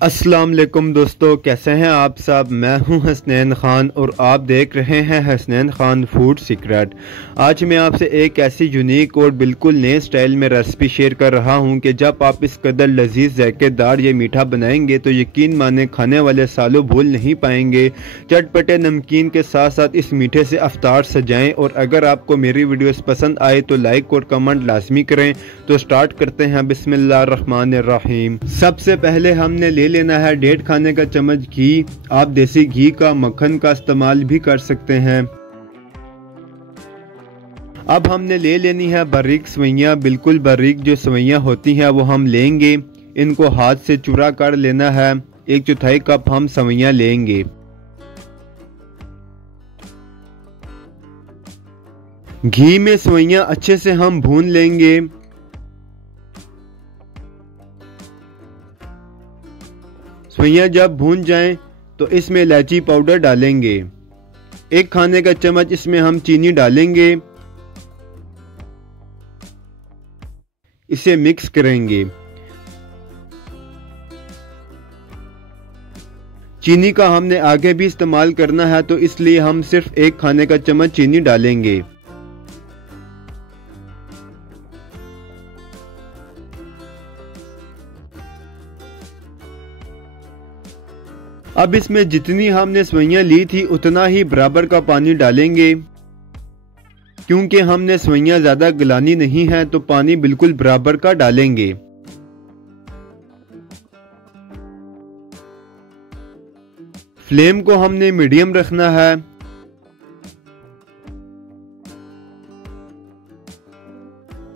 अस्सलाम वालेकुम दोस्तों, कैसे हैं आप सब। मैं हूं हसनैन ख़ान और आप देख रहे हैं हसनैन ख़ान फूड सीक्रेट। आज मैं आपसे एक ऐसी यूनिक और बिल्कुल नए स्टाइल में रेसिपी शेयर कर रहा हूं कि जब आप इस कदर लजीज जायकेदार ये मीठा बनाएंगे तो यकीन माने खाने वाले सालों भूल नहीं पाएंगे। चटपटे नमकीन के साथ साथ इस मीठे से अफ्तार सजाएं। और अगर आपको मेरी वीडियोस पसंद आए तो लाइक और कमेंट लाजमी करें। तो स्टार्ट करते हैं बिस्मिल्लाहिर्रहमानिर्रहीम। सबसे पहले हमने लेना है 1.5 खाने का चम्मच घी। आप देसी घी का, मक्खन का इस्तेमाल भी कर सकते हैं। अब हमने ले लेनी है बारीक सवैयाँ। बिल्कुल बारीक जो सवैयाँ होती हैं वो हम लेंगे। इनको हाथ से चूरा कर लेना है। 1/4 कप हम सवैयाँ लेंगे। घी में सवैयाँ अच्छे से हम भून लेंगे। सवैयाँ जब भून जाएं तो इसमें इलायची पाउडर डालेंगे। 1 खाने का चम्मच इसमें हम चीनी डालेंगे। इसे मिक्स करेंगे। चीनी का हमने आगे भी इस्तेमाल करना है तो इसलिए हम सिर्फ 1 खाने का चम्मच चीनी डालेंगे। अब इसमें जितनी हमने सवैयाँ ली थी उतना ही बराबर का पानी डालेंगे। क्योंकि हमने सवैयाँ ज़्यादा गलानी नहीं है तो पानी बिल्कुल बराबर का डालेंगे। फ्लेम को हमने मीडियम रखना है।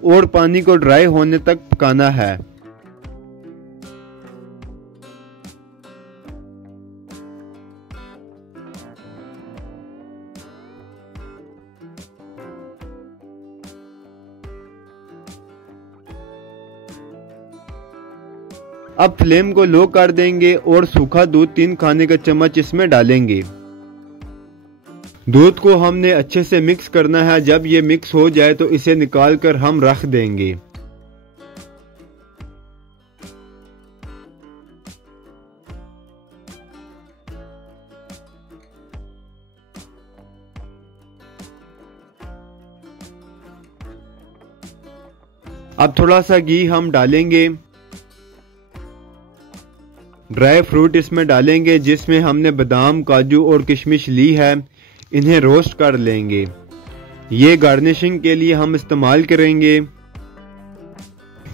और पानी को ड्राई होने तक पकाना है। अब फ्लेम को लो कर देंगे और सूखा दूध 3 खाने का चम्मच इसमें डालेंगे। दूध को हमने अच्छे से मिक्स करना है। जब ये मिक्स हो जाए तो इसे निकाल कर हम रख देंगे। अब थोड़ा सा घी हम डालेंगे। ड्राई फ्रूट इसमें डालेंगे जिसमें हमने बादाम, काजू और किशमिश ली है। इन्हें रोस्ट कर लेंगे। ये गार्निशिंग के लिए हम इस्तेमाल करेंगे।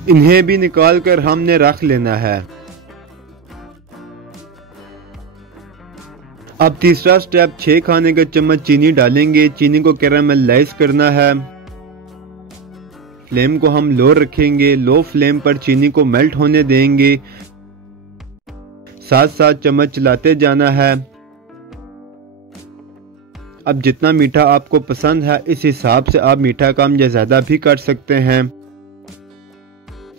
इन्हें भी निकाल कर हमने रख लेना है। अब तीसरा स्टेप 6 खाने का चम्मच चीनी डालेंगे। चीनी को कैरामलाइज करना है। फ्लेम को हम लो रखेंगे। लो फ्लेम पर चीनी को मेल्ट होने देंगे। साथ साथ चम्मच चलाते जाना है। अब जितना मीठा आपको पसंद है इस हिसाब से आप मीठा कम या ज्यादा भी कर सकते हैं।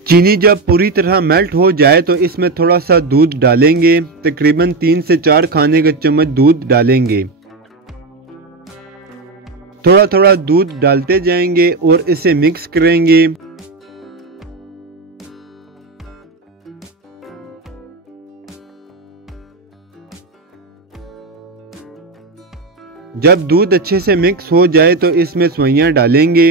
चीनी जब पूरी तरह मेल्ट हो जाए तो इसमें थोड़ा सा दूध डालेंगे। तकरीबन 3 से 4 खाने का चम्मच दूध डालेंगे। थोड़ा थोड़ा दूध डालते जाएंगे और इसे मिक्स करेंगे। जब दूध अच्छे से मिक्स हो जाए तो इसमें सवैयाँ डालेंगे।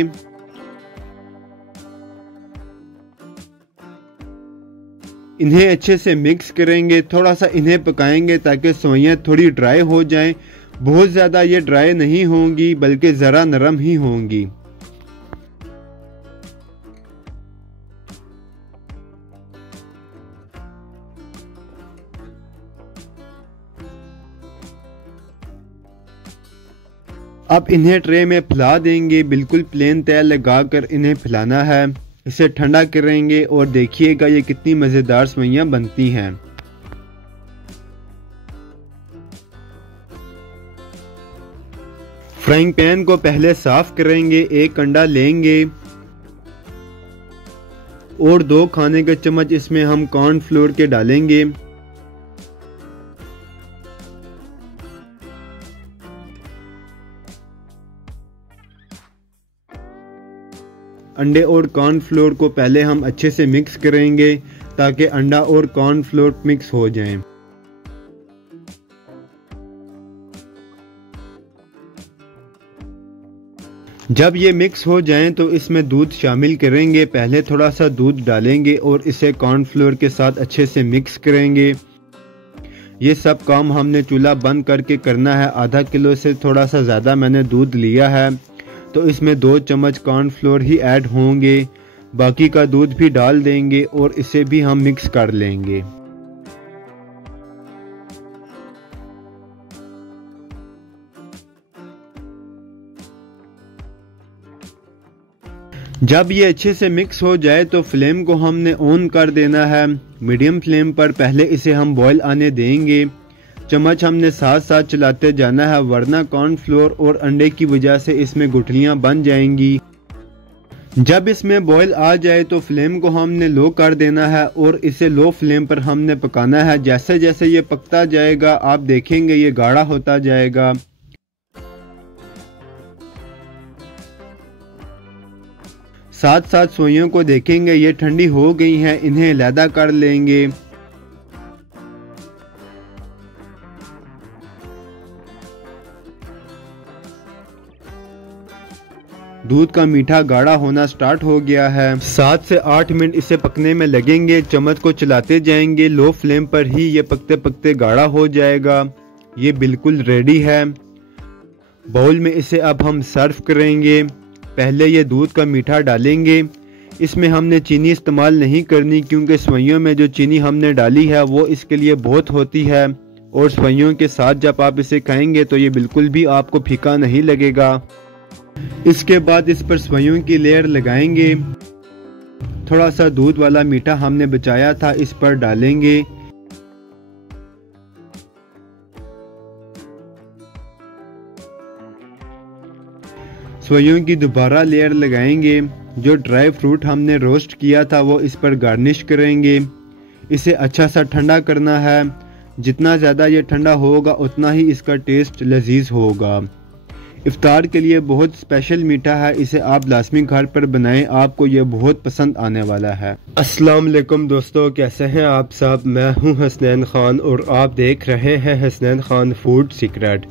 इन्हें अच्छे से मिक्स करेंगे। थोड़ा सा इन्हें पकाएंगे ताकि सवैयाँ थोड़ी ड्राई हो जाएं। बहुत ज़्यादा ये ड्राई नहीं होंगी बल्कि ज़रा नरम ही होंगी। अब इन्हें ट्रे में फैला देंगे। बिल्कुल प्लेन तेल लगाकर इन्हें फैलाना है। इसे ठंडा करेंगे और देखिएगा ये कितनी मज़ेदार सवैयाँ बनती हैं। फ्राइंग पैन को पहले साफ करेंगे। 1 अंडा लेंगे और 2 खाने के चम्मच इसमें हम कॉर्नफ्लोर के डालेंगे। अंडे और कॉर्नफ्लोर को पहले हम अच्छे से मिक्स करेंगे ताकि अंडा और कॉर्नफ्लोर मिक्स हो जाएं। जब ये मिक्स हो जाएं तो इसमें दूध शामिल करेंगे। पहले थोड़ा सा दूध डालेंगे और इसे कॉर्नफ्लोर के साथ अच्छे से मिक्स करेंगे। ये सब काम हमने चूल्हा बंद करके करना है। आधा किलो से थोड़ा सा ज़्यादा मैंने दूध लिया है, तो इसमें 2 चम्मच कॉर्नफ्लोर ही ऐड होंगे। बाकी का दूध भी डाल देंगे और इसे भी हम मिक्स कर लेंगे। जब ये अच्छे से मिक्स हो जाए तो फ्लेम को हमने ऑन कर देना है मीडियम फ्लेम पर। पहले इसे हम बॉईल आने देंगे। चम्मच हमने साथ साथ चलाते जाना है, वरना कॉर्नफ्लोर और अंडे की वजह से इसमें गुठलियां बन जाएंगी। जब इसमें बॉईल आ जाए तो फ्लेम को हमने लो कर देना है और इसे लो फ्लेम पर हमने पकाना है। जैसे जैसे ये पकता जाएगा आप देखेंगे ये गाढ़ा होता जाएगा। साथ साथ सोइयों को देखेंगे ये ठंडी हो गई हैं, इन्हें अलहदा कर लेंगे। दूध का मीठा गाढ़ा होना स्टार्ट हो गया है। 7 से 8 मिनट इसे पकने में लगेंगे। चम्मच को चलाते जाएंगे, लो फ्लेम पर ही ये पकते पकते गाढ़ा हो जाएगा। ये बिल्कुल रेडी है। बाउल में इसे अब हम सर्व करेंगे। पहले ये दूध का मीठा डालेंगे। इसमें हमने चीनी इस्तेमाल नहीं करनी, क्योंकि सेवइयों में जो चीनी हमने डाली है वो इसके लिए बहुत होती है, और सेवइयों के साथ जब आप इसे खाएंगे तो ये बिल्कुल भी आपको फीका नहीं लगेगा। इसके बाद इस पर सेवइयों की लेयर लगाएंगे। थोड़ा सा दूध वाला मीठा हमने बचाया था, इस पर डालेंगे। सेवइयों की दोबारा लेयर लगाएंगे। जो ड्राई फ्रूट हमने रोस्ट किया था वो इस पर गार्निश करेंगे। इसे अच्छा सा ठंडा करना है। जितना ज़्यादा ये ठंडा होगा उतना ही इसका टेस्ट लजीज होगा। इफ्तार के लिए बहुत स्पेशल मीठा है, इसे आप लाजमी घर पर बनाएं, आपको ये बहुत पसंद आने वाला है। अस्सलाम वालेकुम दोस्तों, कैसे हैं आप सब। मैं हूं हसनैन खान और आप देख रहे हैं हसनैन खान फूड सीक्रेट।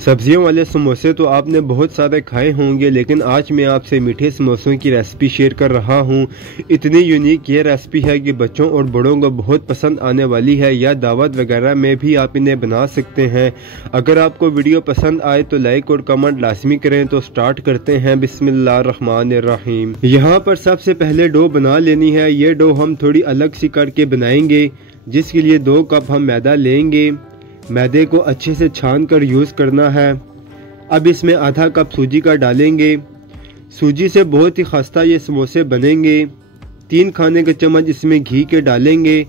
सब्जियों वाले समोसे तो आपने बहुत सारे खाए होंगे, लेकिन आज मैं आपसे मीठे समोसों की रेसिपी शेयर कर रहा हूं। इतनी यूनिक ये रेसिपी है कि बच्चों और बड़ों को बहुत पसंद आने वाली है, या दावत वगैरह में भी आप इन्हें बना सकते हैं। अगर आपको वीडियो पसंद आए तो लाइक और कमेंट लाजमी करें। तो स्टार्ट करते हैं बिस्मिल्लाहिर्रहमानिर्रहीम। यहाँ पर सबसे पहले डो बना लेनी है। ये डो हम थोड़ी अलग सी करके बनाएंगे, जिसके लिए 2 कप हम मैदा लेंगे। मैदे को अच्छे से छान कर यूज़ करना है। अब इसमें आधा कप सूजी का डालेंगे। सूजी से बहुत ही खस्ता ये समोसे बनेंगे। 3 खाने के चम्मच इसमें घी के डालेंगे।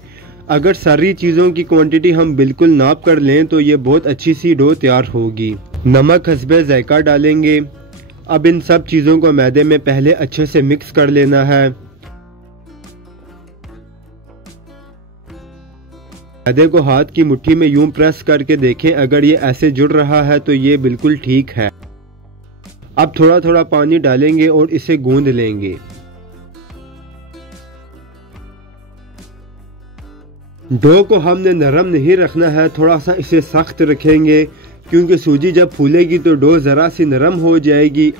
अगर सारी चीज़ों की क्वांटिटी हम बिल्कुल नाप कर लें तो ये बहुत अच्छी सी डो तैयार होगी। नमक हस्बे जायका डालेंगे। अब इन सब चीज़ों को मैदे में पहले अच्छे से मिक्स कर लेना है। मैदे को हाथ की मुट्ठी में यूं प्रेस करके देखें, अगर ये ऐसे जुड़ रहा है तो ये बिल्कुल ठीक है। अब थोड़ा थोड़ा पानी डालेंगे और इसे गूंद लेंगे। डो को हमने नरम नहीं रखना है, थोड़ा सा इसे सख्त रखेंगे, क्योंकि सूजी जब फूलेगी तो डो ज़रा सी नरम हो जाएगी।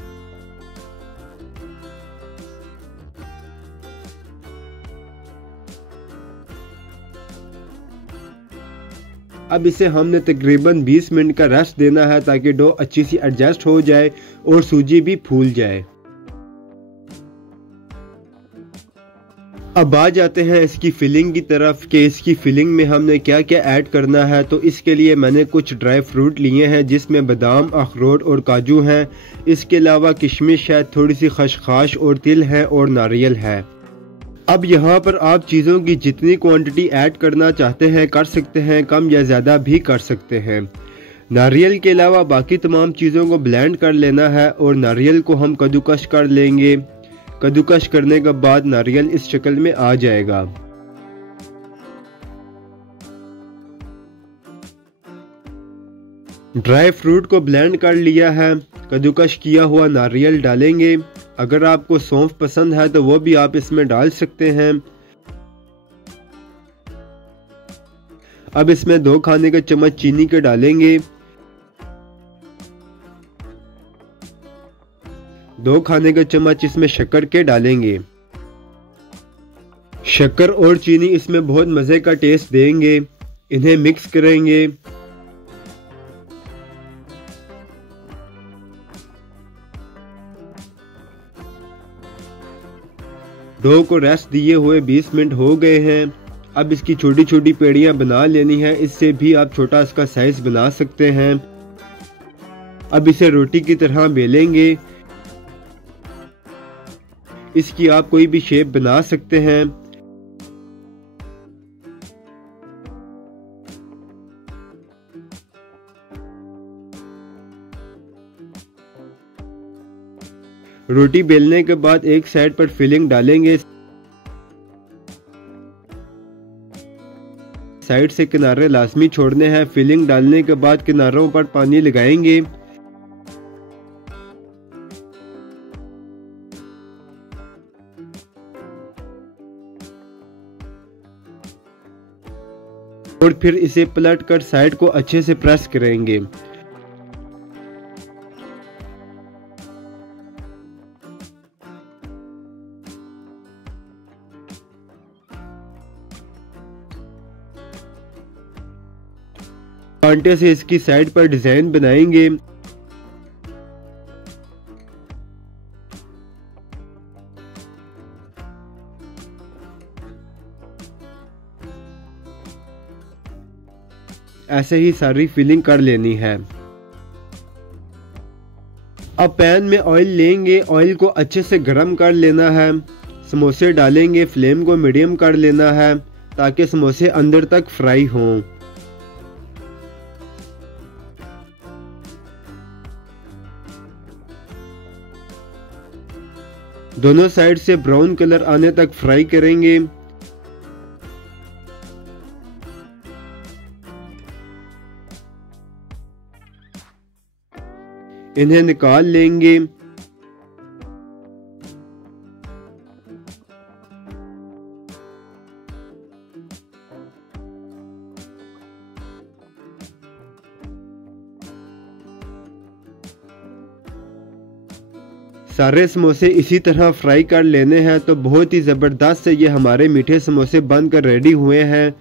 अब इसे हमने तकरीबन 20 मिनट का रेस्ट देना है, ताकि डो अच्छी सी एडजस्ट हो जाए और सूजी भी फूल जाए। अब आ जाते हैं इसकी फिलिंग की तरफ कि इसकी फिलिंग में हमने क्या क्या ऐड करना है। तो इसके लिए मैंने कुछ ड्राई फ्रूट लिए हैं, जिसमें बादाम, अखरोट और काजू हैं। इसके अलावा किशमिश है, थोड़ी सी खसखस और तिल है और नारियल है। अब यहाँ पर आप चीज़ों की जितनी क्वांटिटी ऐड करना चाहते हैं कर सकते हैं, कम या ज़्यादा भी कर सकते हैं। नारियल के अलावा बाकी तमाम चीज़ों को ब्लेंड कर लेना है और नारियल को हम कद्दूकश कर लेंगे। कद्दूकश करने के बाद नारियल इस शक्ल में आ जाएगा। ड्राई फ्रूट को ब्लेंड कर लिया है। कद्दूकश किया हुआ नारियल डालेंगे। अगर आपको सौंफ पसंद है तो वो भी आप इसमें डाल सकते हैं। अब इसमें 2 खाने का चम्मच चीनी के डालेंगे, 2 खाने का चम्मच इसमें शक्कर के डालेंगे। शक्कर और चीनी इसमें बहुत मज़े का टेस्ट देंगे। इन्हें मिक्स करेंगे। डो को रेस्ट दिए हुए 20 मिनट हो गए हैं। अब इसकी छोटी छोटी पेड़ियां बना लेनी है। इससे भी आप छोटा इसका साइज बना सकते हैं। अब इसे रोटी की तरह बेलेंगे। इसकी आप कोई भी शेप बना सकते हैं। रोटी बेलने के बाद एक साइड पर फिलिंग डालेंगे। साइड से किनारे लाजमी छोड़ने हैं। फिलिंग डालने के बाद किनारों पर पानी लगाएंगे। और फिर इसे पलटकर साइड को अच्छे से प्रेस करेंगे। कांटे से इसकी साइड पर डिजाइन बनाएंगे। ऐसे ही सारी फिलिंग कर लेनी है। अब पैन में ऑयल लेंगे। ऑयल को अच्छे से गर्म कर लेना है। समोसे डालेंगे। फ्लेम को मीडियम कर लेना है ताकि समोसे अंदर तक फ्राई हों। दोनों साइड से ब्राउन कलर आने तक फ्राई करेंगे। इन्हें निकाल लेंगे। सारे समोसे इसी तरह फ्राई कर लेने हैं। तो बहुत ही ज़बरदस्त से ये हमारे मीठे समोसे बनकर रेडी हुए हैं।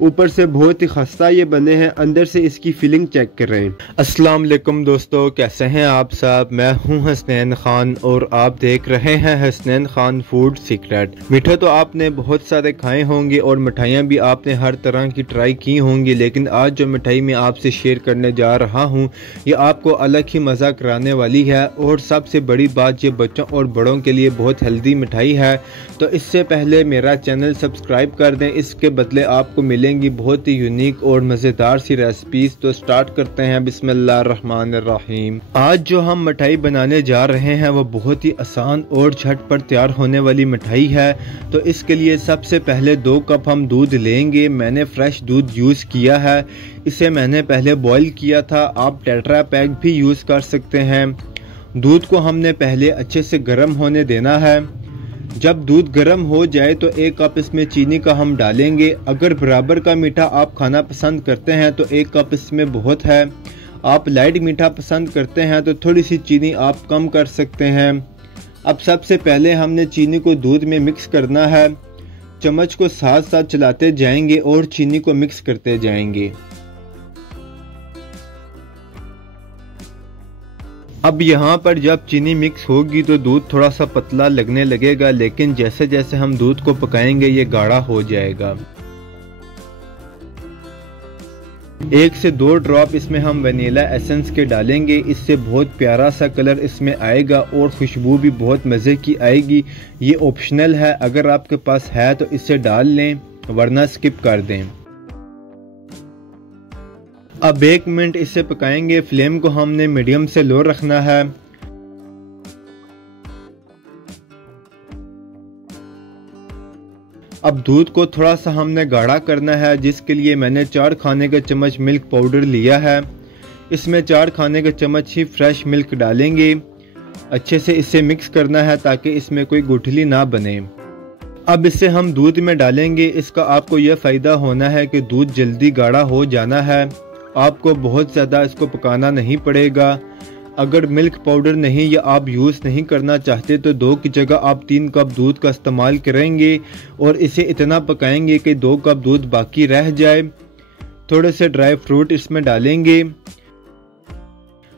ऊपर से बहुत ही खस्ता ये बने हैं। अंदर से इसकी फिलिंग चेक करें। अस्सलाम वालेकुम दोस्तों, कैसे हैं आप सब। मैं हूं हसनैन खान और आप देख रहे हैं हसनैन खान फूड सीक्रेट। मीठे तो आपने बहुत सारे खाए होंगे और मिठाइयाँ भी आपने हर तरह की ट्राई की होंगी, लेकिन आज जो मिठाई मैं आपसे शेयर करने जा रहा हूँ ये आपको अलग ही मज़ा कराने वाली है। और सबसे बड़ी बात, ये बच्चों और बड़ों के लिए बहुत हेल्दी मिठाई है। तो इससे पहले मेरा चैनल सब्सक्राइब कर दें। इसके बदले आपको मिलेंगी बहुत ही यूनिक और मज़ेदार सी रेसिपीज। तो स्टार्ट करते हैं। बिस्मिल्लाहिर्रहमानिर्रहीम। आज जो हम मिठाई बनाने जा रहे हैं वो बहुत ही आसान और झटपट तैयार होने वाली मिठाई है। तो इसके लिए सबसे पहले 2 कप हम दूध लेंगे। मैंने फ्रेश दूध यूज़ किया है। इसे मैंने पहले बॉईल किया था। आप टेट्रा पैक भी यूज़ कर सकते हैं। दूध को हमने पहले अच्छे से गर्म होने देना है। जब दूध गर्म हो जाए तो 1 कप इसमें चीनी का हम डालेंगे। अगर बराबर का मीठा आप खाना पसंद करते हैं तो 1 कप इसमें बहुत है। आप लाइट मीठा पसंद करते हैं तो थोड़ी सी चीनी आप कम कर सकते हैं। अब सबसे पहले हमने चीनी को दूध में मिक्स करना है। चम्मच को साथ साथ चलाते जाएंगे और चीनी को मिक्स करते जाएंगे। अब यहाँ पर जब चीनी मिक्स होगी तो दूध थोड़ा सा पतला लगने लगेगा, लेकिन जैसे जैसे हम दूध को पकाएंगे ये गाढ़ा हो जाएगा। 1 से 2 ड्रॉप इसमें हम वनीला एसेंस के डालेंगे। इससे बहुत प्यारा सा कलर इसमें आएगा और खुशबू भी बहुत मज़े की आएगी। ये ऑप्शनल है, अगर आपके पास है तो इसे डाल लें वरना स्किप कर दें। अब 1 मिनट इसे पकाएंगे। फ्लेम को हमने मीडियम से लो रखना है। अब दूध को थोड़ा सा हमने गाढ़ा करना है, जिसके लिए मैंने 4 खाने का चम्मच मिल्क पाउडर लिया है। इसमें 4 खाने का चम्मच ही फ्रेश मिल्क डालेंगे। अच्छे से इसे मिक्स करना है ताकि इसमें कोई गुठली ना बने। अब इसे हम दूध में डालेंगे। इसका आपको यह फ़ायदा होना है कि दूध जल्दी गाढ़ा हो जाना है, आपको बहुत ज़्यादा इसको पकाना नहीं पड़ेगा। अगर मिल्क पाउडर नहीं या आप यूज़ नहीं करना चाहते तो 2 की जगह आप 3 कप दूध का इस्तेमाल करेंगे और इसे इतना पकाएंगे कि 2 कप दूध बाकी रह जाए। थोड़े से ड्राई फ्रूट इसमें डालेंगे।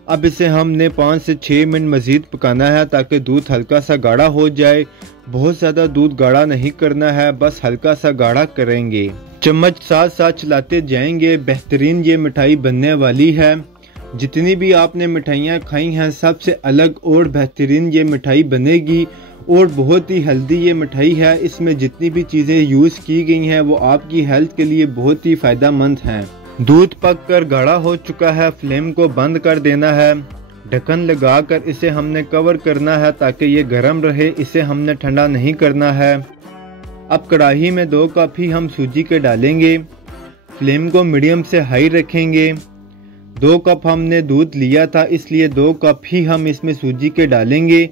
अब इसे हमने 5 से 6 मिनट मज़ीद पकाना है ताकि दूध हल्का सा गाढ़ा हो जाए। बहुत ज़्यादा दूध गाढ़ा नहीं करना है, बस हल्का सा गाढ़ा करेंगे। चम्मच साथ साथ चलाते जाएंगे। बेहतरीन ये मिठाई बनने वाली है। जितनी भी आपने मिठाइयाँ खाई हैं सबसे अलग और बेहतरीन ये मिठाई बनेगी और बहुत ही हेल्दी ये मिठाई है। इसमें जितनी भी चीज़ें यूज़ की गई हैं वो आपकी हेल्थ के लिए बहुत ही फ़ायदेमंद हैं। दूध पककर गाढ़ा हो चुका है, फ्लेम को बंद कर देना है। ढक्कन लगाकर इसे हमने कवर करना है ताकि ये गर्म रहे, इसे हमने ठंडा नहीं करना है। अब कढ़ाई में 2 कप ही हम सूजी के डालेंगे। फ्लेम को मीडियम से हाई रखेंगे। 2 कप हमने दूध लिया था इसलिए 2 कप ही हम इसमें सूजी के डालेंगे।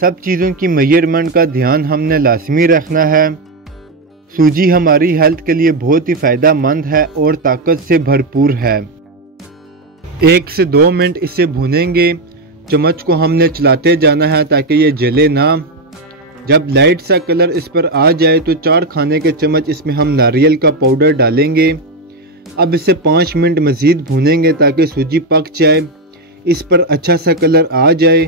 सब चीज़ों की मेजरमेंट का ध्यान हमने लाजमी रखना है। सूजी हमारी हेल्थ के लिए बहुत ही फ़ायदेमंद है और ताकत से भरपूर है। 1 से 2 मिनट इसे भूनेंगे। चम्मच को हमने चलाते जाना है ताकि ये जले ना। जब लाइट सा कलर इस पर आ जाए तो 4 खाने के चम्मच इसमें हम नारियल का पाउडर डालेंगे। अब इसे 5 मिनट मज़ीद भूनेंगे ताकि सूजी पक जाए, इस पर अच्छा सा कलर आ जाए।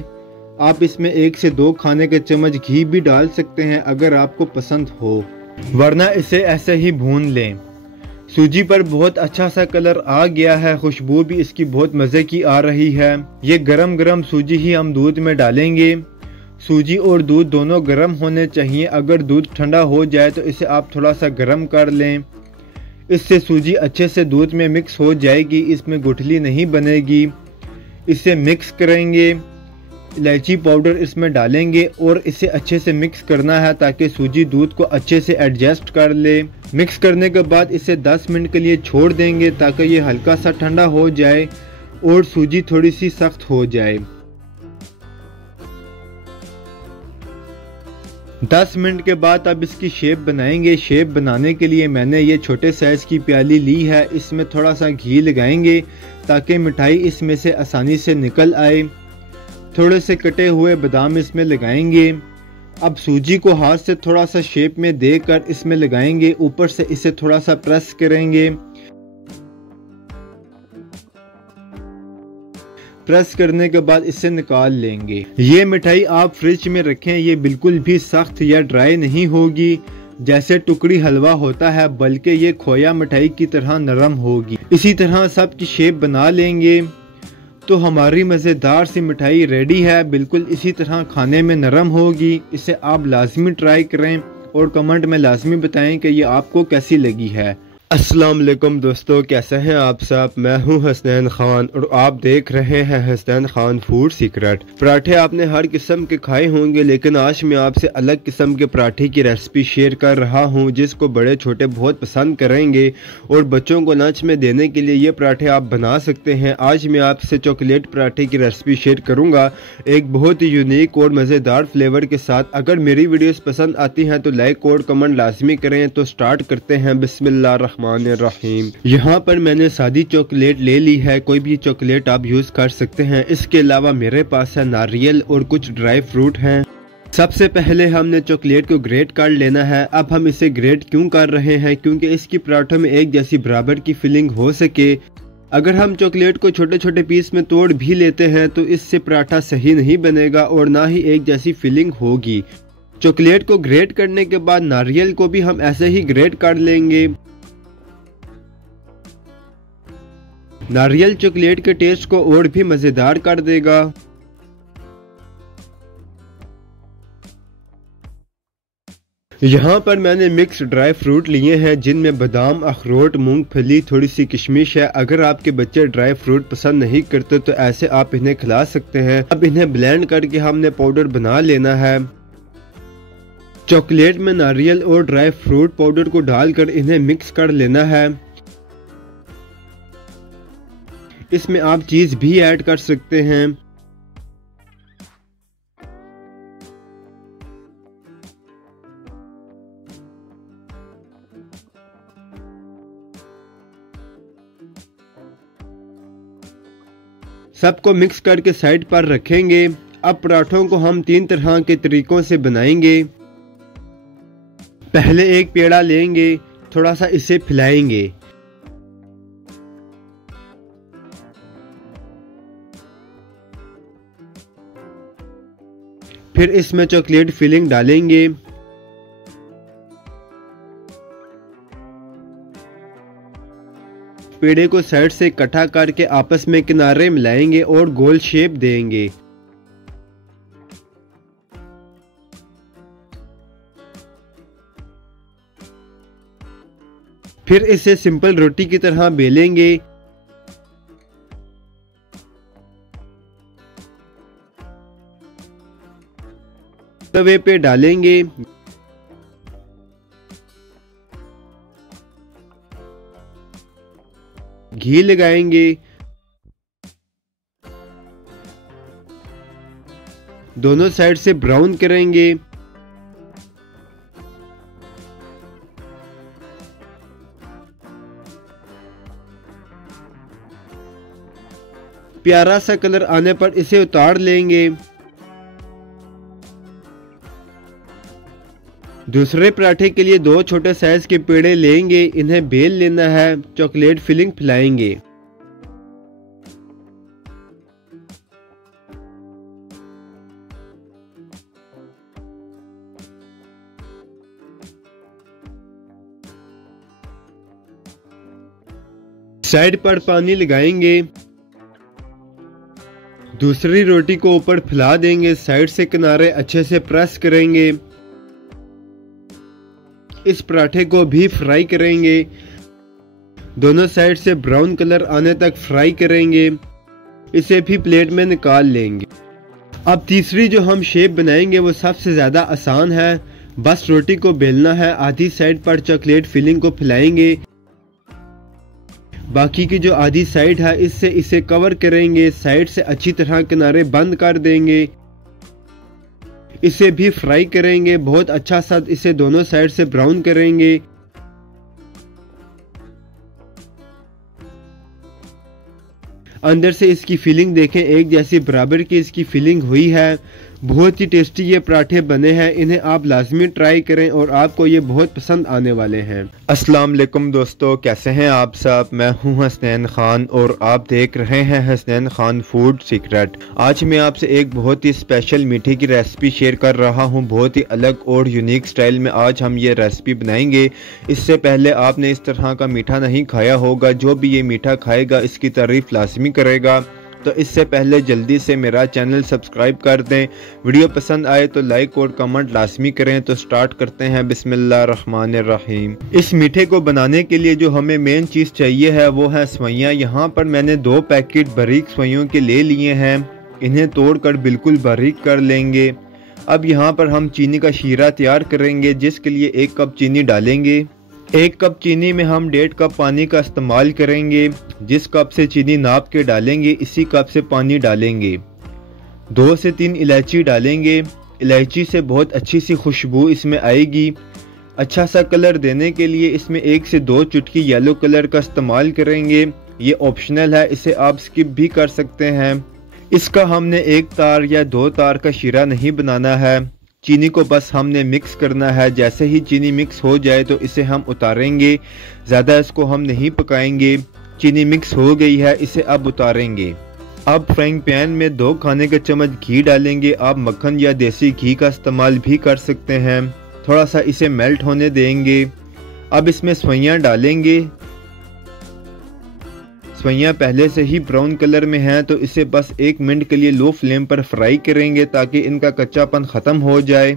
आप इसमें 1 से 2 खाने के चम्मच घी भी डाल सकते हैं अगर आपको पसंद हो, वरना इसे ऐसे ही भून लें। सूजी पर बहुत अच्छा सा कलर आ गया है, खुशबू भी इसकी बहुत मज़े की आ रही है। ये गरम गरम सूजी ही हम दूध में डालेंगे। सूजी और दूध दोनों गर्म होने चाहिए। अगर दूध ठंडा हो जाए तो इसे आप थोड़ा सा गर्म कर लें, इससे सूजी अच्छे से दूध में मिक्स हो जाएगी, इसमें गुठली नहीं बनेगी। इसे मिक्स करेंगे। इलायची पाउडर इसमें डालेंगे और इसे अच्छे से मिक्स करना है ताकि सूजी दूध को अच्छे से एडजस्ट कर ले। मिक्स करने के बाद इसे 10 मिनट के लिए छोड़ देंगे ताकि ये हल्का सा ठंडा हो जाए और सूजी थोड़ी सी सख्त हो जाए। 10 मिनट के बाद अब इसकी शेप बनाएंगे। शेप बनाने के लिए मैंने ये छोटे साइज़ की प्याली ली है। इसमें थोड़ा सा घी लगाएंगे ताकि मिठाई इसमें से आसानी से निकल आए। थोड़े से कटे हुए बादाम इसमें लगाएंगे। अब सूजी को हाथ से थोड़ा सा शेप में देकर इसमें लगाएंगे। ऊपर से इसे थोड़ा सा प्रेस करेंगे। प्रेस करने के बाद इसे निकाल लेंगे। ये मिठाई आप फ्रिज में रखें, ये बिल्कुल भी सख्त या ड्राई नहीं होगी जैसे टुकड़ी हलवा होता है, बल्कि ये खोया मिठाई की तरह नरम होगी। इसी तरह सब की शेप बना लेंगे तो हमारी मज़ेदार सी मिठाई रेडी है। बिल्कुल इसी तरह खाने में नरम होगी। इसे आप लाजमी ट्राई करें और कमेंट में लाजमी बताएं कि ये आपको कैसी लगी है। अस्सलाम वालेकुम दोस्तों, कैसे हैं आप सब। मैं हूं हसनैन खान और आप देख रहे हैं हसनैन खान फूड सीक्रेट। पराठे आपने हर किस्म के खाए होंगे, लेकिन आज मैं आपसे अलग किस्म के पराठे की रेसिपी शेयर कर रहा हूं जिसको बड़े छोटे बहुत पसंद करेंगे और बच्चों को लंच में देने के लिए ये पराठे आप बना सकते हैं। आज मैं आपसे चॉकलेट पराठे की रेसिपी शेयर करूँगा, एक बहुत ही यूनिक और मज़ेदार फ्लेवर के साथ। अगर मेरी वीडियोज़ पसंद आती हैं तो लाइक और कमेंट लाजमी करें। तो स्टार्ट करते हैं। बिस्मिल्लाह रहीम। यहाँ पर मैंने सादी चॉकलेट ले ली है, कोई भी चॉकलेट आप यूज़ कर सकते हैं। इसके अलावा मेरे पास है नारियल और कुछ ड्राई फ्रूट हैं। सबसे पहले हमने चॉकलेट को ग्रेट कर लेना है। अब हम इसे ग्रेट क्यों कर रहे हैं, क्योंकि इसकी पराठों में एक जैसी बराबर की फिलिंग हो सके। अगर हम चॉकलेट को छोटे छोटे पीस में तोड़ भी लेते हैं तो इससे पराठा सही नहीं बनेगा और ना ही एक जैसी फिलिंग होगी। चॉकलेट को ग्रेट करने के बाद नारियल को भी हम ऐसे ही ग्रेट कर लेंगे। नारियल चॉकलेट के टेस्ट को और भी मज़ेदार कर देगा। यहाँ पर मैंने मिक्स ड्राई फ्रूट लिए हैं जिनमें बादाम, अखरोट, मूंगफली, थोड़ी सी किशमिश है। अगर आपके बच्चे ड्राई फ्रूट पसंद नहीं करते तो ऐसे आप इन्हें खिला सकते हैं। अब इन्हें ब्लेंड करके हमने पाउडर बना लेना है। चॉकलेट में नारियल और ड्राई फ्रूट पाउडर को डालकर इन्हें मिक्स कर लेना है। इसमें आप चीज़ भी ऐड कर सकते हैं। सबको मिक्स करके साइड पर रखेंगे। अब पराठों को हम 3 तरह के तरीकों से बनाएंगे। पहले एक पेड़ा लेंगे, थोड़ा सा इसे फैलाएंगे। फिर इसमें चॉकलेट फिलिंग डालेंगे। पेड़े को साइड से इकट्ठा करके आपस में किनारे मिलाएंगे और गोल शेप देंगे। फिर इसे सिंपल रोटी की तरह बेलेंगे। तवे पे डालेंगे। घी लगाएंगे। दोनों साइड से ब्राउन करेंगे। प्यारा सा कलर आने पर इसे उतार लेंगे। दूसरे पराठे के लिए 2 छोटे साइज के पेड़े लेंगे, इन्हें बेल लेना है, चॉकलेट फिलिंग फैलाएंगे। साइड पर पानी लगाएंगे। दूसरी रोटी को ऊपर फैला देंगे, साइड से किनारे अच्छे से प्रेस करेंगे। इस पराठे को भी फ्राई करेंगे। दोनों साइड से ब्राउन कलर आने तक फ्राई करेंगे। इसे भी प्लेट में निकाल लेंगे। अब तीसरी जो हम शेप बनाएंगे वो सबसे ज़्यादा आसान है। बस रोटी को बेलना है, आधी साइड पर चॉकलेट फिलिंग को फैलाएंगे, बाकी की जो आधी साइड है इससे इसे कवर करेंगे। साइड से अच्छी तरह किनारे बंद कर देंगे। इसे भी फ्राई करेंगे बहुत अच्छा सा, इसे दोनों साइड से ब्राउन करेंगे। अंदर से इसकी फिलिंग देखें, एक जैसी बराबर की इसकी फिलिंग हुई है। बहुत ही टेस्टी ये पराठे बने हैं, इन्हें आप लाजमी ट्राई करें और आपको ये बहुत पसंद आने वाले हैं। अस्सलाम वालेकुम दोस्तों, कैसे हैं आप सब। मैं हूं हसनैन खान और आप देख रहे हैं हसनैन खान फूड सीक्रेट। आज मैं आपसे एक बहुत ही स्पेशल मीठे की रेसिपी शेयर कर रहा हूं। बहुत ही अलग और यूनिक स्टाइल में आज हम ये रेसिपी बनाएंगे। इससे पहले आपने इस तरह का मीठा नहीं खाया होगा। जो भी ये मीठा खाएगा इसकी तारीफ लाजमी करेगा। तो इससे पहले जल्दी से मेरा चैनल सब्सक्राइब कर दें। वीडियो पसंद आए तो लाइक और कमेंट लाजमी करें। तो स्टार्ट करते हैं बिस्मिल्लाहिर्रहमानिर्रहीम। इस मीठे को बनाने के लिए जो हमें मेन चीज़ चाहिए है वो है सवैयाँ। यहाँ पर मैंने 2 पैकेट बारीक सवैयों के ले लिए हैं। इन्हें तोड़कर बिल्कुल बारीक कर लेंगे। अब यहाँ पर हम चीनी का शीरा तैयार करेंगे, जिसके लिए 1 कप चीनी डालेंगे। 1 कप चीनी में हम 1.5 कप पानी का इस्तेमाल करेंगे। जिस कप से चीनी नाप के डालेंगे इसी कप से पानी डालेंगे। 2 से 3 इलायची डालेंगे। इलायची से बहुत अच्छी सी खुशबू इसमें आएगी। अच्छा सा कलर देने के लिए इसमें 1 से 2 चुटकी येलो कलर का इस्तेमाल करेंगे। ये ऑप्शनल है, इसे आप स्किप भी कर सकते हैं। इसका हमने 1 तार या 2 तार का शीरा नहीं बनाना है। चीनी को बस हमने मिक्स करना है। जैसे ही चीनी मिक्स हो जाए तो इसे हम उतारेंगे। ज़्यादा इसको हम नहीं पकाएंगे। चीनी मिक्स हो गई है, इसे अब उतारेंगे। अब फ्राइंग पैन में 2 खाने के चम्मच घी डालेंगे। आप मक्खन या देसी घी का इस्तेमाल भी कर सकते हैं। थोड़ा सा इसे मेल्ट होने देंगे। अब इसमें सवैयाँ डालेंगे। सवैयाँ पहले से ही ब्राउन कलर में हैं, तो इसे बस 1 मिनट के लिए लो फ्लेम पर फ्राई करेंगे ताकि इनका कच्चापन ख़त्म हो जाए।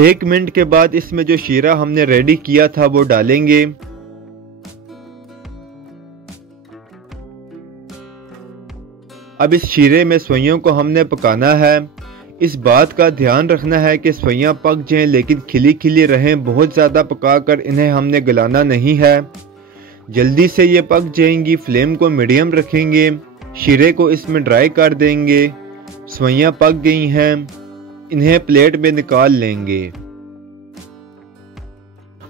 एक मिनट के बाद इसमें जो शीरा हमने रेडी किया था वो डालेंगे। अब इस शीरे में सवैयों को हमने पकाना है। इस बात का ध्यान रखना है कि सवैयाँ पक जाएं लेकिन खिली खिली रहें। बहुत ज़्यादा पकाकर इन्हें हमने गलाना नहीं है। जल्दी से ये पक जाएंगी। फ्लेम को मीडियम रखेंगे। शीरे को इसमें ड्राई कर देंगे। सवैयाँ पक गई हैं, इन्हें प्लेट में निकाल लेंगे।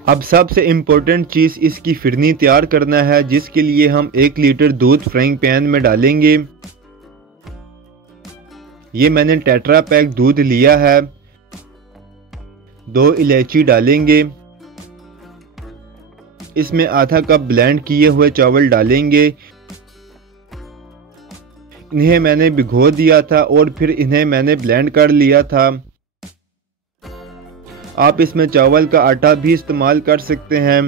अब सबसे इम्पोर्टेंट चीज़ इसकी फिरनी तैयार करना है, जिसके लिए हम 1 लीटर दूध फ्राइंग पैन में डालेंगे। ये मैंने टेट्रा पैक दूध लिया है। 2 इलायची डालेंगे। इसमें आधा कप ब्लेंड किए हुए चावल डालेंगे। इन्हें मैंने भिगो दिया था और फिर इन्हें मैंने ब्लेंड कर लिया था। आप इसमें चावल का आटा भी इस्तेमाल कर सकते हैं।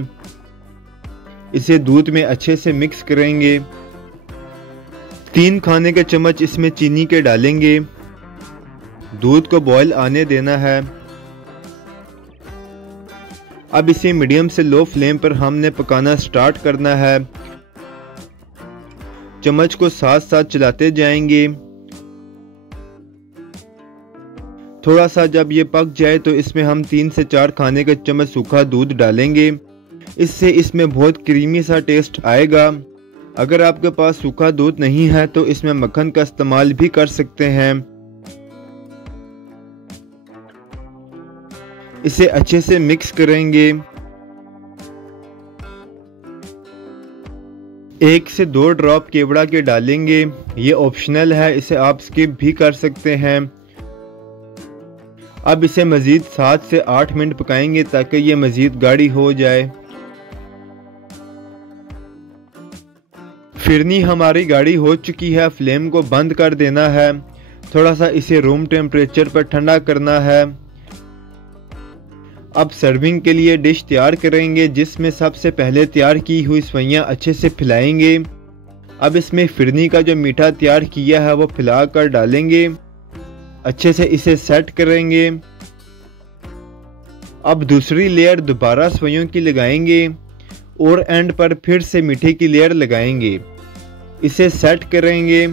इसे दूध में अच्छे से मिक्स करेंगे। 3 खाने के चम्मच इसमें चीनी के डालेंगे। दूध को बॉयल आने देना है। अब इसे मीडियम से लो फ्लेम पर हमने पकाना स्टार्ट करना है। चम्मच को साथ साथ चलाते जाएंगे। थोड़ा सा जब ये पक जाए तो इसमें हम 3 से 4 खाने के चम्मच सूखा दूध डालेंगे। इससे इसमें बहुत क्रीमी सा टेस्ट आएगा। अगर आपके पास सूखा दूध नहीं है तो इसमें मक्खन का इस्तेमाल भी कर सकते हैं। इसे अच्छे से मिक्स करेंगे। 1 से 2 ड्रॉप केवड़ा के डालेंगे। ये ऑप्शनल है, इसे आप स्किप भी कर सकते हैं। अब इसे मज़ीद 7 से 8 मिनट पकाएंगे ताकि ये मज़ीद गाढ़ी हो जाए। फिरनी हमारी गाढ़ी हो चुकी है। फ्लेम को बंद कर देना है। थोड़ा सा इसे रूम टेम्परेचर पर ठंडा करना है। अब सर्विंग के लिए डिश तैयार करेंगे, जिसमें सबसे पहले तैयार की हुई सेवइयां अच्छे से फैलाएंगे। अब इसमें फिरनी का जो मीठा तैयार किया है वो फैला कर डालेंगे। अच्छे से इसे सेट करेंगे। अब दूसरी लेयर दोबारा सेवइयों की लगाएंगे और एंड पर फिर से मीठे की लेयर लगाएंगे। इसे सेट करेंगे।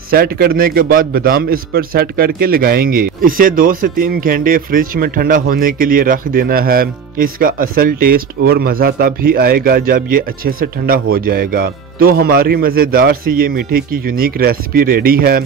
सेट करने के बाद बादाम इस पर सेट करके लगाएंगे। इसे 2 से 3 घंटे फ्रिज में ठंडा होने के लिए रख देना है। इसका असल टेस्ट और मज़ा तब ही आएगा जब ये अच्छे से ठंडा हो जाएगा। तो हमारी मज़ेदार सी ये मीठे की यूनिक रेसिपी रेडी है।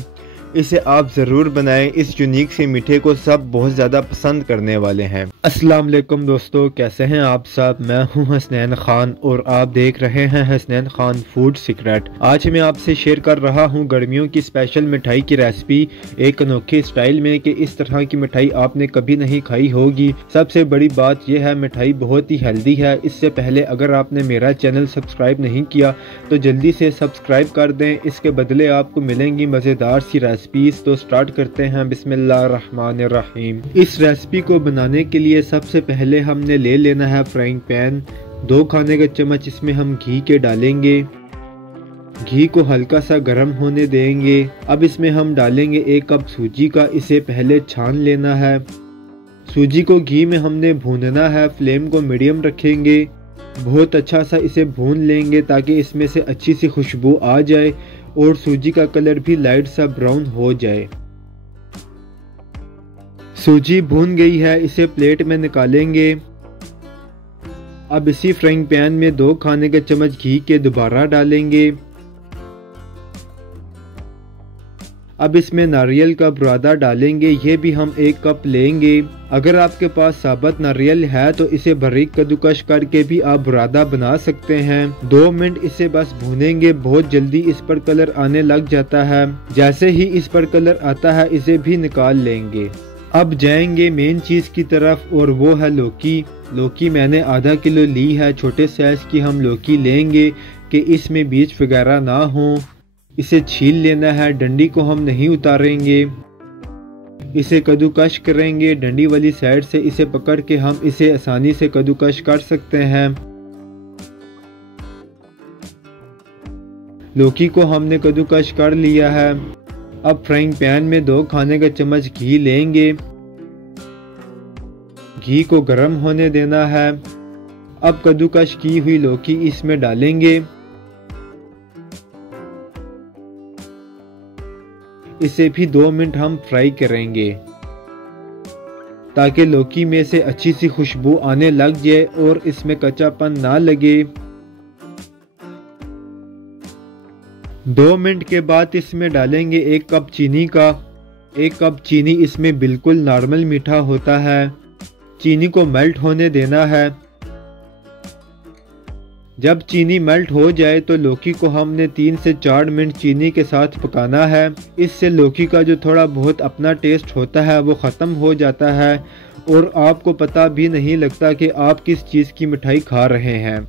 इसे आप ज़रूर बनाएं। इस यूनिक से मीठे को सब बहुत ज़्यादा पसंद करने वाले हैं। अस्सलाम वालेकुम दोस्तों, कैसे हैं आप सब। मैं हूं हसनैन खान और आप देख रहे हैं हसनैन खान फूड सीक्रेट। आज मैं आपसे शेयर कर रहा हूं गर्मियों की स्पेशल मिठाई की रेसिपी, एक अनोखे स्टाइल में कि इस तरह की मिठाई आपने कभी नहीं खाई होगी। सबसे बड़ी बात यह है, मिठाई बहुत ही हेल्दी है। इससे पहले अगर आपने मेरा चैनल सब्सक्राइब नहीं किया तो जल्दी से सब्सक्राइब कर दें। इसके बदले आपको मिलेंगी मज़ेदार सी रेसिपीज। तो स्टार्ट करते हैं बिस्मिल्लाहिर्रहमानिर्रहीम। इस रेसिपी को बनाने के लिए सबसे पहले हमने ले लेना है फ्राइंग पैन। 2 खाने के चम्मच इसमें हम घी के डालेंगे। घी को हल्का सा गर्म होने देंगे। अब इसमें हम डालेंगे 1 कप सूजी का। इसे पहले छान लेना है। सूजी को घी में हमने भूनना है। फ्लेम को मीडियम रखेंगे। बहुत अच्छा सा इसे भून लेंगे ताकि इसमें से अच्छी सी खुशबू आ जाए और सूजी का कलर भी लाइट सा ब्राउन हो जाए। सूजी भून गई है, इसे प्लेट में निकालेंगे। अब इसी फ्राइंग पैन में 2 खाने के चम्मच घी के दोबारा डालेंगे। अब इसमें नारियल का बुरादा डालेंगे। ये भी हम 1 कप लेंगे। अगर आपके पास साबुत नारियल है तो इसे बारीक कद्दूकस करके भी आप बुरादा बना सकते हैं। 2 मिनट इसे बस भूनेंगे। बहुत जल्दी इस पर कलर आने लग जाता है। जैसे ही इस पर कलर आता है इसे भी निकाल लेंगे। अब जाएंगे मेन चीज की तरफ और वो है लौकी। लौकी मैंने आधा किलो ली है। छोटे साइज की हम लौकी लेंगे कि इसमें बीज वगैरह ना हो। इसे छील लेना है। डंडी को हम नहीं उतारेंगे। इसे कद्दूकस करेंगे। डंडी वाली साइड से इसे पकड़ के हम इसे आसानी से कद्दूकस कर सकते हैं। लौकी को हमने कद्दूकस कर लिया है। अब फ्राइंग पैन में 2 खाने का चम्मच घी लेंगे। घी को गर्म होने देना है। अब कद्दूकस की हुई लौकी इसमें डालेंगे। इसे भी 2 मिनट हम फ्राई करेंगे ताकि लौकी में से अच्छी सी खुशबू आने लग जाए और इसमें कच्चापन ना लगे। 2 मिनट के बाद इसमें डालेंगे 1 कप चीनी का। 1 कप चीनी इसमें बिल्कुल नॉर्मल मीठा होता है। चीनी को मेल्ट होने देना है। जब चीनी मेल्ट हो जाए तो लौकी को हमने 3 से 4 मिनट चीनी के साथ पकाना है। इससे लौकी का जो थोड़ा बहुत अपना टेस्ट होता है वो ख़त्म हो जाता है और आपको पता भी नहीं लगता कि आप किस चीज़ की मिठाई खा रहे हैं।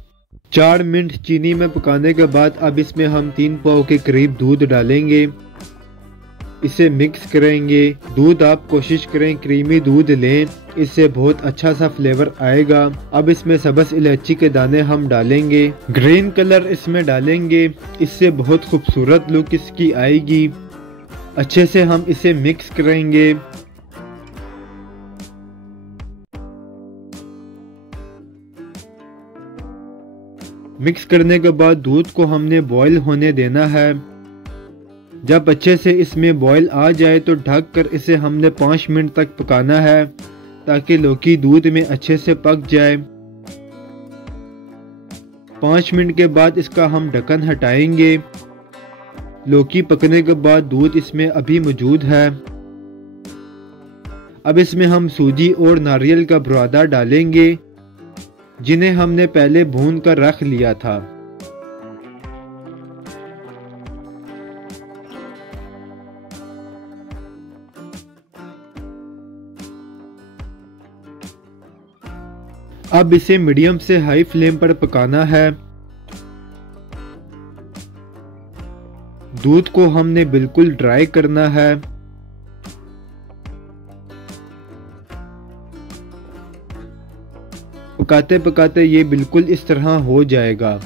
4 मिनट चीनी में पकाने के बाद अब इसमें हम 3 पाव के करीब दूध डालेंगे। इसे मिक्स करेंगे। दूध आप कोशिश करें क्रीमी दूध लें, इससे बहुत अच्छा सा फ्लेवर आएगा। अब इसमें सब्ज़ इलायची के दाने हम डालेंगे। ग्रीन कलर इसमें डालेंगे, इससे बहुत खूबसूरत लुक इसकी आएगी। अच्छे से हम इसे मिक्स करेंगे। मिक्स करने के बाद दूध को हमने बॉईल होने देना है। जब अच्छे से इसमें बॉईल आ जाए तो ढक कर इसे हमने 5 मिनट तक पकाना है ताकि लौकी दूध में अच्छे से पक जाए। 5 मिनट के बाद इसका हम ढक्कन हटाएंगे। लौकी पकने के बाद दूध इसमें अभी मौजूद है। अब इसमें हम सूजी और नारियल का बुरादा डालेंगे जिन्हें हमने पहले भून कर रख लिया था। अब इसे मीडियम से हाई फ्लेम पर पकाना है। दूध को हमने बिल्कुल ड्राई करना है। पकाते पकाते ये बिल्कुल इस तरह हो जाएगा।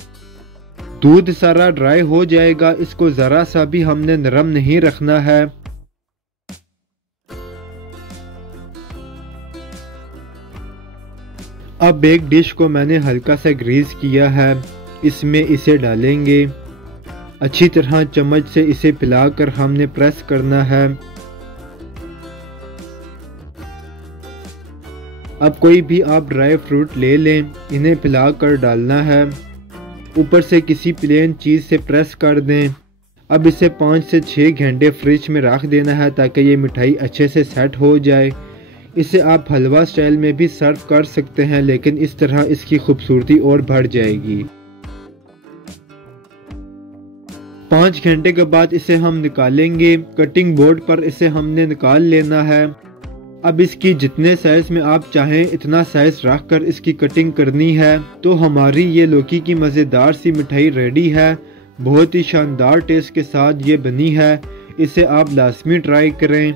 दूध सारा ड्राई हो जाएगा। इसको ज़रा सा भी हमने नरम नहीं रखना है। अब एक डिश को मैंने हल्का सा ग्रीस किया है, इसमें इसे डालेंगे। अच्छी तरह चम्मच से इसे पिलाकर हमने प्रेस करना है। अब कोई भी आप ड्राई फ्रूट ले लें, इन्हें पिलाकर डालना है। ऊपर से किसी प्लेन चीज़ से प्रेस कर दें। अब इसे 5 से 6 घंटे फ्रिज में रख देना है ताकि ये मिठाई अच्छे से सेट हो जाए। इसे आप हलवा स्टाइल में भी सर्व कर सकते हैं, लेकिन इस तरह इसकी खूबसूरती और बढ़ जाएगी। 5 घंटे के बाद इसे हम निकालेंगे। कटिंग बोर्ड पर इसे हमने निकाल लेना है। अब इसकी जितने साइज में आप चाहें इतना साइज रखकर इसकी कटिंग करनी है। तो हमारी ये लौकी की मज़ेदार सी मिठाई रेडी है। बहुत ही शानदार टेस्ट के साथ ये बनी है। इसे आप लाजमी ट्राई करें।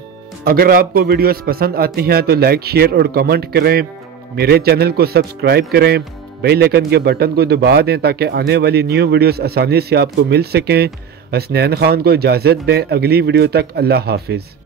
अगर आपको वीडियोस पसंद आती हैं तो लाइक, शेयर और कमेंट करें। मेरे चैनल को सब्सक्राइब करें। बेल आइकन के बटन को दबा दें ताकि आने वाली न्यू वीडियोस आसानी से आपको मिल सकें। हसनैन खान को इजाज़त दें। अगली वीडियो तक अल्लाह हाफिज़।